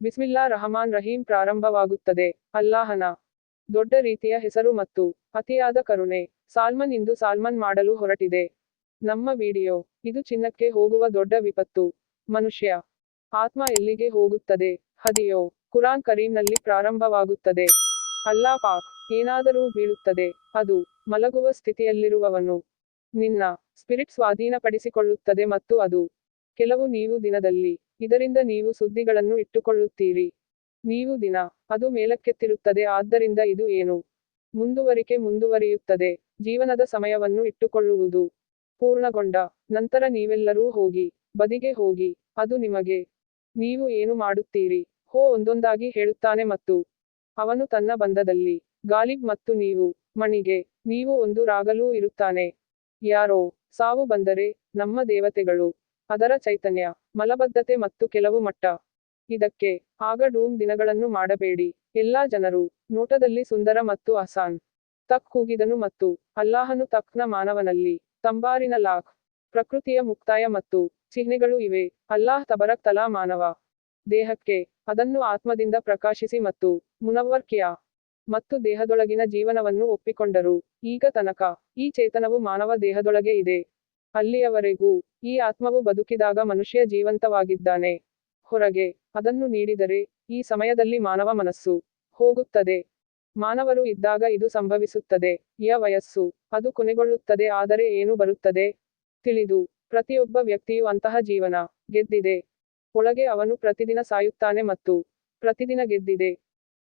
ಬಿಸ್ಮಿಲ್ಲಾ ರಹಮಾನ್ ರಹೀಂ ಪ್ರಾರಂಭವಾಗುತ್ತದೆ. ಅಲ್ಲಾಹನ ದೊಡ್ಡ ರೀತಿಯ ಹೆಸರು ಮತ್ತು ಅತಿಯಾದ ಕರುಣೆ. ಸಾಲ್ಮನ್ ಇಂದು ಸಾಲ್ಮನ್ ಮಾಡಲು ಹೊರಟಿದೆ. ನಮ್ಮ ವಿಡಿಯೋ. ಇದು ಚಿನ್ನಕ್ಕೆ ಹೋಗುವ ದೊಡ್ಡ ವಿಪತ್ತು. ಮನುಷ್ಯ ಆತ್ಮ ಎಲ್ಲಿಗೆ ಹೋಗುತ್ತದೆ? ಹದಿಯೋ ಕುರಾನ್ ಕರೀಂನಲ್ಲಿ ಪ್ರಾರಂಭವಾಗುತ್ತದೆ. ಅಲ್ಲಾ ಪಾಕ್ ಏನಾದರೂ ಬೀಳುತ್ತದೆ. ಅದು ಮಲಗುವ ಸ್ಥಿತಿಯಲ್ಲಿರುವವನು ನಿನ್ನ ಸ್ಪಿರಿಟ್ ಸ್ವಾಧೀನಪಡಿಸಿಕೊಳ್ಳುತ್ತದೆ ಮತ್ತು ಅದು ಕೆಲವು ನೀವು ದಿನದಲ್ಲಿ ಇದರಿಂದ ನೀವು ಸುದ್ದಿಗಳನ್ನು ಇಟ್ಟುಕೊಳ್ಳುತ್ತೀರಿ. ನೀವು ದಿನ ಅದು ಮೇಲಕ್ಕೆತ್ತಿರುತ್ತದೆ. ಆದ್ದರಿಂದ ಇದು ಏನು ಮುಂದುವರಿಯುತ್ತದೆ. ಜೀವನದ ಸಮಯವನ್ನು ಇಟ್ಟುಕೊಳ್ಳುವುದು ಪೂರ್ಣಗೊಂಡ ನಂತರ ನೀವೆಲ್ಲರೂ ಹೋಗಿ ಬದಿಗೆ ಹೋಗಿ ಅದು ನಿಮಗೆ ನೀವು ಏನು ಮಾಡುತ್ತೀರಿ? ಹೋ ಒಂದೊಂದಾಗಿ ಹೇಳುತ್ತಾನೆ ಮತ್ತು ಅವನು ತನ್ನ ಬಂಧದಲ್ಲಿ ಗಾಲಿಬ್ ಮತ್ತು ನೀವು ಮಣಿಗೆ ನೀವು ಒಂದು ರಾಗಲೂ ಇರುತ್ತಾನೆ. ಯಾರೋ ಸಾವು ಬಂದರೆ ನಮ್ಮ ದೇವತೆಗಳು ಅದರ ಚೈತನ್ಯ ಮಲಬದ್ಧತೆ ಮತ್ತು ಕೆಲವು ಮಟ್ಟ ಇದಕ್ಕೆ ಆಗ ಡೂಮ್ ದಿನಗಳನ್ನು ಮಾಡಬೇಡಿ. ಎಲ್ಲಾ ಜನರು ನೋಟದಲ್ಲಿ ಸುಂದರ ಮತ್ತು ಅಹ್ಸಾನ್ ತಕ್ ಕೂಗಿದನು ಮತ್ತು ಅಲ್ಲಾಹನು ತಕ್ನ ಮಾನವನಲ್ಲಿ ತಂಬಾರಿನ ಲಾಕ್ ಪ್ರಕೃತಿಯ ಮುಕ್ತಾಯ ಮತ್ತು ಚಿಹ್ನೆಗಳು ಇವೆ. ಅಲ್ಲಾಹ್ ತಬರಕ್ ತಲಾ ಮಾನವ ದೇಹಕ್ಕೆ ಅದನ್ನು ಆತ್ಮದಿಂದ ಪ್ರಕಾಶಿಸಿ ಮತ್ತು ಮುನವ್ವರ್ ಕಿಯಾ ಮತ್ತು ದೇಹದೊಳಗಿನ ಜೀವನವನ್ನು ಒಪ್ಪಿಕೊಂಡರು. ಈಗ ತನಕ ಈ ಚೇತನವು ಮಾನವ ದೇಹದೊಳಗೆ ಇದೆ. ಅಲ್ಲಿಯವರೆಗೂ ಈ ಆತ್ಮವು ಬದುಕಿದಾಗ ಮನುಷ್ಯ ಜೀವಂತವಾಗಿದ್ದಾನೆ. ಹೊರಗೆ ಅದನ್ನು ನೀಡಿದರೆ ಈ ಸಮಯದಲ್ಲಿ ಮಾನವ ಮನಸ್ಸು ಹೋಗುತ್ತದೆ. ಮಾನವರು ಇದ್ದಾಗ ಇದು ಸಂಭವಿಸುತ್ತದೆ. ವಯಸ್ಸು ಅದು ಕೊನೆಗೊಳ್ಳುತ್ತದೆ. ಆದರೆ ಏನು ಬರುತ್ತದೆ ತಿಳಿದು ಪ್ರತಿಯೊಬ್ಬ ವ್ಯಕ್ತಿಯು ಅಂತಹ ಜೀವನ ಗೆದ್ದಿದೆ. ಒಳಗೆ ಅವನು ಪ್ರತಿದಿನ ಸಾಯುತ್ತಾನೆ ಮತ್ತು ಪ್ರತಿದಿನ ಗೆದ್ದಿದೆ.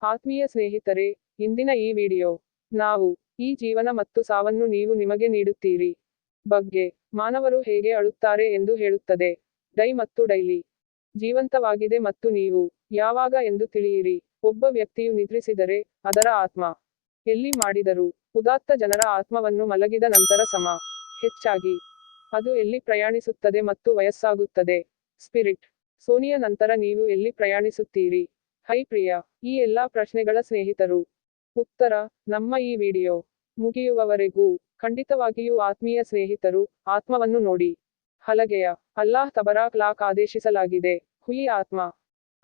ಆತ್ಮೀಯ ಸ್ನೇಹಿತರೆ, ಇಂದಿನ ಈ ವಿಡಿಯೋ ನಾವು ಈ ಜೀವನ ಮತ್ತು ಸಾವನ್ನು ನೀವು ನಿಮಗೆ ನೀಡುತ್ತೀರಿ ಬಗ್ಗೆ ಮಾನವರು ಹೇಗೆ ಅಳುತ್ತಾರೆ ಎಂದು ಹೇಳುತ್ತದೆ. ಡೈ ಮತ್ತು ಡೈಲಿ ಜೀವಂತವಾಗಿದೆ ಮತ್ತು ನೀವು ಯಾವಾಗ ಎಂದು ತಿಳಿಯಿರಿ. ಒಬ್ಬ ವ್ಯಕ್ತಿಯು ನಿದ್ರಿಸಿದರೆ ಅದರ ಆತ್ಮ ಎಲ್ಲಿ ಮಾಡಿದರು ಉದಾತ್ತ ಜನರ ಆತ್ಮವನ್ನು ಮಲಗಿದ ನಂತರ ಹೆಚ್ಚಾಗಿ ಅದು ಎಲ್ಲಿ ಪ್ರಯಾಣಿಸುತ್ತದೆ ಮತ್ತು ವಯಸ್ಸಾಗುತ್ತದೆ. ಸ್ಪಿರಿಟ್ ಸೋನಿಯ ನಂತರ ನೀವು ಎಲ್ಲಿ ಪ್ರಯಾಣಿಸುತ್ತೀರಿ? ಹೈ ಪ್ರಿಯ ಈ ಎಲ್ಲಾ ಪ್ರಶ್ನೆಗಳ ಸ್ನೇಹಿತರು ಉತ್ತರ ನಮ್ಮ ಈ ವಿಡಿಯೋ ಮುಗಿಯುವವರೆಗೂ ಖಂಡಿತವಾಗಿಯೂ ಆತ್ಮೀಯ ಸ್ನೇಹಿತರು ಆತ್ಮವನ್ನು ನೋಡಿ. ಹಲಗೆಯ ಅಲ್ಲಾಹ್ ತಬರಾಕ್ ಲಾಕ್ ಆದೇಶಿಸಲಾಗಿದೆ. ಹುಯಿ ಆತ್ಮ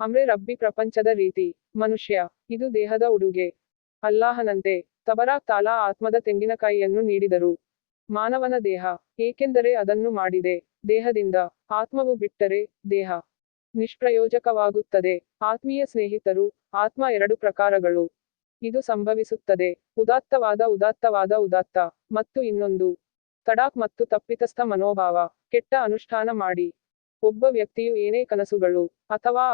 ಅಮ್ರೆ ರಬ್ಬಿ ಪ್ರಪಂಚದ ರೀತಿ ಮನುಷ್ಯ ಇದು ದೇಹದ ಉಡುಗೆ. ಅಲ್ಲಾಹನಂತೆ ತಬರಾಕ್ ತಾಲಾ ಆತ್ಮದ ತೆಂಗಿನಕಾಯಿಯನ್ನು ನೀಡಿದರು ಮಾನವನ ದೇಹ ಏಕೆಂದರೆ ಅದನ್ನು ಮಾಡಿದೆ ದೇಹದಿಂದ. ಆತ್ಮವು ಬಿಟ್ಟರೆ ದೇಹ ನಿಷ್ಪ್ರಯೋಜಕವಾಗುತ್ತದೆ. ಆತ್ಮೀಯ ಸ್ನೇಹಿತರು ಆತ್ಮ ಎರಡು ಪ್ರಕಾರಗಳು. ಇದು ಸಂಭವಿಸುತ್ತದೆ ಉದಾತ್ತ ಮತ್ತು ಇನ್ನೊಂದು ತಡಾಕ್ ಮತ್ತು ತಪ್ಪಿತಸ್ಥ ಮನೋಭಾವ. ಕೆಟ್ಟ ಅನುಷ್ಠಾನ ಮಾಡಿ ಒಬ್ಬ ವ್ಯಕ್ತಿಯು ಏನೇ ಕನಸುಗಳು ಅಥವಾ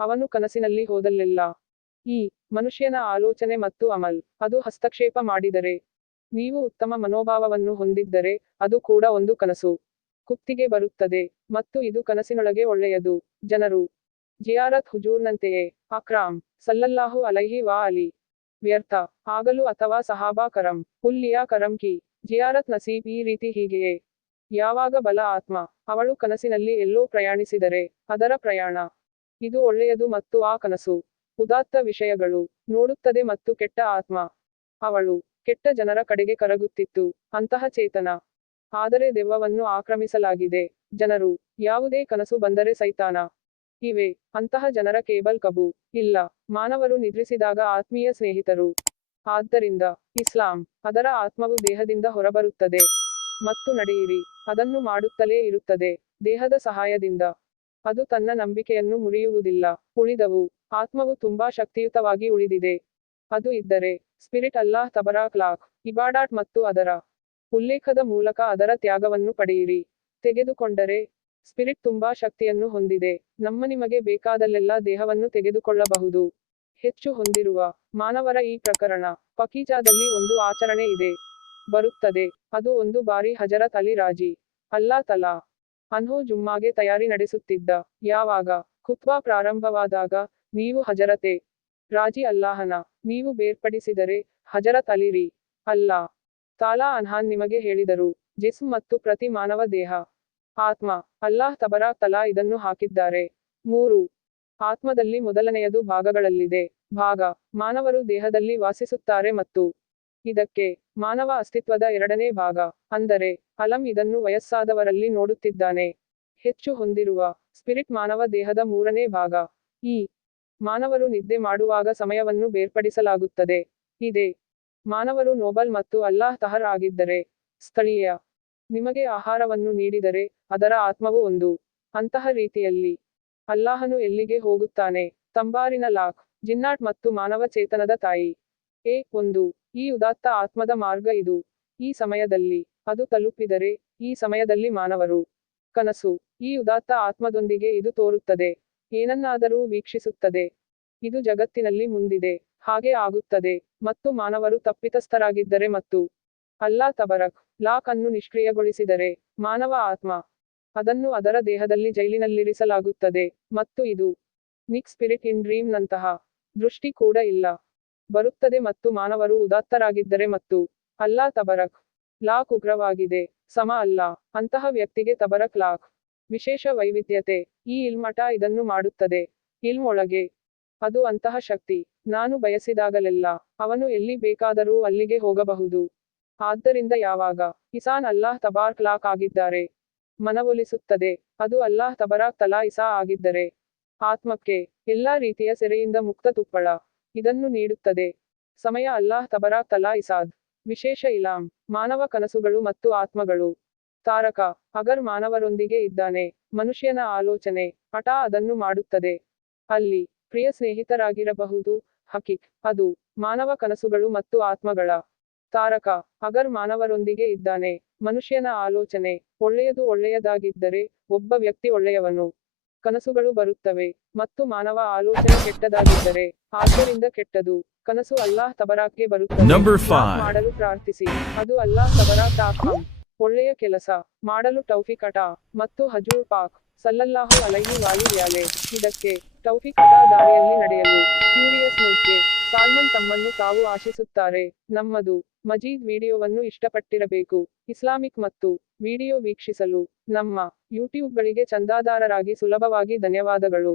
ಅವನು ಕನಸಿನಲ್ಲಿ ಹೋದಲ್ಲೆಲ್ಲ ಈ ಮನುಷ್ಯನ ಆಲೋಚನೆ ಮತ್ತು ಅಮಲ್ ಅದು ಹಸ್ತಕ್ಷೇಪ ಮಾಡಿದರೆ ನೀವು ಉತ್ತಮ ಮನೋಭಾವವನ್ನು ಹೊಂದಿದ್ದರೆ ಅದು ಕೂಡ ಒಂದು ಕನಸು ಕುತ್ತಿಗೆ ಬರುತ್ತದೆ ಮತ್ತು ಇದು ಕನಸಿನೊಳಗೆ ಒಳ್ಳೆಯದು. ಜನರು ಜಿಯಾರತ್ ಹುಜೂರ್ನಂತೆಯೇ ಅಕ್ರಾಮ್ ಸಲ್ಲಲ್ಲಾಹು ಅಲೈಹಿ ವಾ ಅಲಿ ವ್ಯರ್ಥ ಆಗಲು ಅಥವಾ ಸಹಾಬಾ ಕರಂ ಹುಲ್ಲಿಯಾ ಕರಂ ಕಿ ಜಿಯಾರತ್ ನಸೀಬ್ ಈ ರೀತಿ ಹೀಗೆಯೇ. ಯಾವಾಗ ಬಲ ಆತ್ಮ ಅವಳು ಕನಸಿನಲ್ಲಿ ಎಲ್ಲೋ ಪ್ರಯಾಣಿಸಿದರೆ ಅದರ ಪ್ರಯಾಣ ಇದು ಒಳ್ಳೆಯದು ಮತ್ತು ಆ ಕನಸು ಉದಾತ್ತ ವಿಷಯಗಳು ನೋಡುತ್ತದೆ ಮತ್ತು ಕೆಟ್ಟ ಆತ್ಮ ಅವಳು ಕೆಟ್ಟ ಜನರ ಕಡೆಗೆ ಕರಗುತ್ತಿತ್ತು. ಅಂತಹ ಚೇತನ ಆದರೆ ದೆವ್ವವನ್ನು ಆಕ್ರಮಿಸಲಾಗಿದೆ. ಜನರು ಯಾವುದೇ ಕನಸು ಬಂದರೆ ಸೈತಾನ ಇವೆ ಅಂತಹ ಜನರ ಕೇಬಲ್ ಕಬು ಇಲ್ಲ. ಮಾನವರು ನಿದ್ರಿಸಿದಾಗ ಆತ್ಮೀಯ ಸ್ನೇಹಿತರು ಆದ್ದರಿಂದ ಇಸ್ಲಾಂ ಅದರ ಆತ್ಮವು ದೇಹದಿಂದ ಹೊರಬರುತ್ತದೆ ಮತ್ತು ನಡೆಯಿರಿ ಅದನ್ನು ಮಾಡುತ್ತಲೇ ಇರುತ್ತದೆ ದೇಹದ ಸಹಾಯದಿಂದ. ಅದು ತನ್ನ ನಂಬಿಕೆಯನ್ನು ಮುರಿಯುವುದಿಲ್ಲ. ಉಳಿದವು ಆತ್ಮವು ತುಂಬಾ ಶಕ್ತಿಯುತವಾಗಿ ಉಳಿದಿದೆ. ಅದು ಇದ್ದರೆ ಸ್ಪಿರಿಟ್ ಅಲ್ಲಾಹ್ ತಬರಾಕ್ ಲಾಕ್ ಇಬಾಡಾಟ್ ಮತ್ತು ಅದರ ಉಲ್ಲೇಖದ ಮೂಲಕ ಅದರ ತ್ಯಾಗವನ್ನು ಪಡೆಯಿರಿ. ತೆಗೆದುಕೊಂಡರೆ ಸ್ಪಿರಿಟ್ ತುಂಬಾ ಶಕ್ತಿಯನ್ನು ಹೊಂದಿದೆ. ನಿಮಗೆ ಬೇಕಾದಲ್ಲೆಲ್ಲ ದೇಹವನ್ನು ತೆಗೆದುಕೊಳ್ಳಬಹುದು. ಹೆಚ್ಚು ಹೊಂದಿರುವ ಮಾನವರ ಈ ಪ್ರಕರಣ ಪಕೀಜಾದಲ್ಲಿ ಒಂದು ಆಚರಣೆ ಇದೆ ಬರುತ್ತದೆ. ಅದು ಒಂದು ಬಾರಿ ಹಜರತ್ ಅಲಿ ರಾಜಿ ಅಲ್ಲಾ ತಲಾ ಅನ್ಹು ಜುಮ್ಮಾಗೆ ತಯಾರಿ ನಡೆಸುತ್ತಿದ್ದ. ಯಾವಾಗ ಖುತ್ಬಾ ಪ್ರಾರಂಭವಾದಾಗ ನೀವು ಹಜರತೆ ರಾಜಿ ಅಲ್ಲಾಹನ ನೀವು ಬೇರ್ಪಡಿಸಿದರೆ ಹಜರತ್ ಅಲಿ ರಿ ಅಲ್ಲಾ ತಾಲಾ ಅನ್ಹಾನ್ ನಿಮಗೆ ಹೇಳಿದರು ಜಿಸ್ಮ್ ಮತ್ತು ಪ್ರತಿ ಮಾನವ ದೇಹ ಆತ್ಮ ಅಲ್ಲಾಹ್ ತಬರಾಕ್ ತಲಾ ಇದನ್ನು ಹಾಕಿದ್ದಾರೆ 3 ಆತ್ಮದಲ್ಲಿ. ಮೊದಲನೆಯದು ಭಾಗಗಳಲ್ಲಿದೆ. ಭಾಗ ಮಾನವರು ದೇಹದಲ್ಲಿ ವಾಸಿಸುತ್ತಾರೆ ಮತ್ತು ಇದಕ್ಕೆ ಮಾನವ ಅಸ್ತಿತ್ವದ ಎರಡನೇ ಭಾಗ ಅಂದರೆ ಅಲಂ ಇದನ್ನು ವಯಸ್ಸಾದವರಲ್ಲಿ ನೋಡುತ್ತಿದ್ದಾನೆ. ಹೆಚ್ಚು ಹೊಂದಿರುವ ಸ್ಪಿರಿಟ್ ಮಾನವ ದೇಹದ ಮೂರನೇ ಭಾಗ. ಈ ಮಾನವರು ನಿದ್ದೆ ಮಾಡುವಾಗ ಸಮಯವನ್ನು ಬೇರ್ಪಡಿಸಲಾಗುತ್ತದೆ. ಇದೆ. ಮಾನವರು ನೋಬಲ್ ಮತ್ತು ಅಲ್ಲಾಹ್ ತಹರ್ ಆಗಿದ್ದರೆ ಸ್ಥಳೀಯ. ನಿಮಗೆ ಆಹಾರವನ್ನು ನೀಡಿದರೆ, ಅದರ ಆತ್ಮವು ಒಂದು. ಅಂತಹ ರೀತಿಯಲ್ಲಿ ಅಲ್ಲಾಹನು ಎಲ್ಲಿಗೆ ಹೋಗುತ್ತಾನೆ? ತಂಬಾರಿನ ಲಾಕ್, ಜಿನ್ನಾಟ್ ಮತ್ತು ಮಾನವ ಚೇತನದ ತಾಯಿ. ಒಂದು. ಈ ಉದಾತ್ತ ಆತ್ಮದ ಮಾರ್ಗ ಇದು. ಈ ಸಮಯದಲ್ಲಿ ಅದು ತಲುಪಿದರೆ, ಈ ಸಮಯದಲ್ಲಿ ಮಾನವರು ಕನಸು. ಈ ಉದಾತ್ತ ಆತ್ಮದೊಂದಿಗೆ ಇದು ತೋರುತ್ತದೆ. ಏನನ್ನಾದರೂ ವೀಕ್ಷಿಸುತ್ತದೆ. ಇದು ಜಗತ್ತಿನಲ್ಲಿ ಮುಂದಿದೆ. ಹಾಗೆ ಆಗುತ್ತದೆ. ಮತ್ತು ಮಾನವರು ತಪ್ಪಿತಸ್ಥರಾಗಿದ್ದರೆ ಮತ್ತು ಅಲ್ಲಾ ತಬರಕ್ ಲಾಕ್ ಅನ್ನು ನಿಷ್ಕ್ರಿಯಗೊಳಿಸಿದರೆ, ಮಾನವ ಆತ್ಮ ಅದನ್ನು ಅದರ ದೇಹದಲ್ಲಿ ಜೈಲಿನಲ್ಲಿರಿಸಲಾಗುತ್ತದೆ. ಮತ್ತು ಇದು ನಿಕ್ ಸ್ಪಿರಿಟ್ ಇನ್ ಡ್ರೀಮ್ ನಂತಹ ದೃಷ್ಟಿ ಕೂಡ ಇಲ್ಲ. ಬರುತ್ತದೆ ಮತ್ತು ಮಾನವರು ಉದಾತ್ತರಾಗಿದ್ದರೆ ಮತ್ತು ಅಲ್ಲಾ ತಬರಕ್ ಲಾಕ್ ಉಗ್ರವಾಗಿದೆ. ಅಲ್ಲ. ಅಂತಹ ವ್ಯಕ್ತಿಗೆ ತಬರಕ್ ಲಾಕ್ ವಿಶೇಷ ವೈವಿಧ್ಯತೆ. ಈ ಇಲ್ಮಠ ಇದನ್ನು ಮಾಡುತ್ತದೆ. ಇಲ್ಮ್ ಒಳಗೆ ಅದು ಅಂತಹ ಶಕ್ತಿ. ನಾನು ಬಯಸಿದಾಗಲೆಲ್ಲ ಅವನು ಎಲ್ಲಿ ಬೇಕಾದರೂ ಅಲ್ಲಿಗೆ ಹೋಗಬಹುದು. ಆದ್ದರಿಂದ ಯಾವಾಗ ಇಸಾನ್ ಅಲ್ಲಾಹ್ ತಬಾರ್ಕ್ ಲಾಕ್ ಆಗಿದ್ದಾರೆ, ಮನವೊಲಿಸುತ್ತದೆ. ಅದು ಅಲ್ಲಾಹ್ ತಬರಾಕ್ ತಲಾ ಇಸಾ ಆಗಿದ್ದರೆ, ಆತ್ಮಕ್ಕೆ ಎಲ್ಲಾ ರೀತಿಯ ಸೆರೆಯಿಂದ ಮುಕ್ತ ತುಪ್ಪಳ ಇದನ್ನು ನೀಡುತ್ತದೆ. ಸಮಯ ಅಲ್ಲಾಹ್ ತಬರಾಕ್ ತಲಾ ಇಸಾದ್ ವಿಶೇಷ ಇಲಾಮ್. ಮಾನವ ಕನಸುಗಳು ಮತ್ತು ಆತ್ಮಗಳು. ತಾರಕ ಅಗರ್ ಮಾನವರೊಂದಿಗೆ ಇದ್ದಾನೆ. ಮನುಷ್ಯನ ಆಲೋಚನೆ ಅದನ್ನು ಮಾಡುತ್ತದೆ. ಅಲ್ಲಿ ಪ್ರಿಯ ಸ್ನೇಹಿತರಾಗಿರಬಹುದು. ಹಕೀಕ್ ಅದು ಮಾನವ ಕನಸುಗಳು ಮತ್ತು ಆತ್ಮಗಳ ತಾರಕ ಅಗರ್ ಮಾನವರೊಂದಿಗೆ ಇದ್ದಾನೆ. ಮನುಷ್ಯನ ಆಲೋಚನೆ ಒಳ್ಳೆಯದು ಒಳ್ಳೆಯದಾಗಿದ್ದರೆ, ಒಬ್ಬ ವ್ಯಕ್ತಿ ಒಳ್ಳೆಯವನು. ಕನಸುಗಳು ಬರುತ್ತವೆ. ಮತ್ತು ಮಾನವ ಆಲೋಚನೆ ಕೆಟ್ಟದಾಗಿದ್ದರೆ, ಆದ್ದರಿಂದ ಕೆಟ್ಟದು. ಕನಸು ಅಲ್ಲಾಹ್ ತಬರಾಕ್ಗೆ ಬರುತ್ತದೆ. ಲಾಕ್ ಮಾಡಲು ಪ್ರಾರ್ಥಿಸಿ. ಅದು ಅಲ್ಲಾಹ್ ತಬರಾಕ್ ತಾಫಂ ಒಳ್ಳೆಯ ಕೆಲಸ ಮಾಡಲು ತೌಫಿಕ್ ಮತ್ತು ಹಜೂರ್ ಪಾಕ್ ಸಲ್ಲಲ್ಲಾಹು ಅಲೈಹಿ ವಾಲಿ ಇದಕ್ಕೆ ತೌಫಿಕ್ ದಾರಿಯಲ್ಲಿ ನಡೆಯಲು. ಕ್ಯೂರಿಯಸ್ ನ್ಯೂಸ್ಗೆ ಸಾಲ್ಮನ್ ತಮ್ಮನ್ನು ತಾವು ಆಶಿಸುತ್ತಾರೆ. ನಮ್ಮದು ಮಜೀದ್ ವಿಡಿಯೋವನ್ನು ಇಷ್ಟಪಟ್ಟಿರಬೇಕು. ಇಸ್ಲಾಮಿಕ್ ಮತ್ತು ವಿಡಿಯೋ ವೀಕ್ಷಿಸಲು ನಮ್ಮ ಯೂಟ್ಯೂಬ್ಗಳಿಗೆ ಚಂದಾದಾರರಾಗಿ ಸುಲಭವಾಗಿ ಧನ್ಯವಾದಗಳು.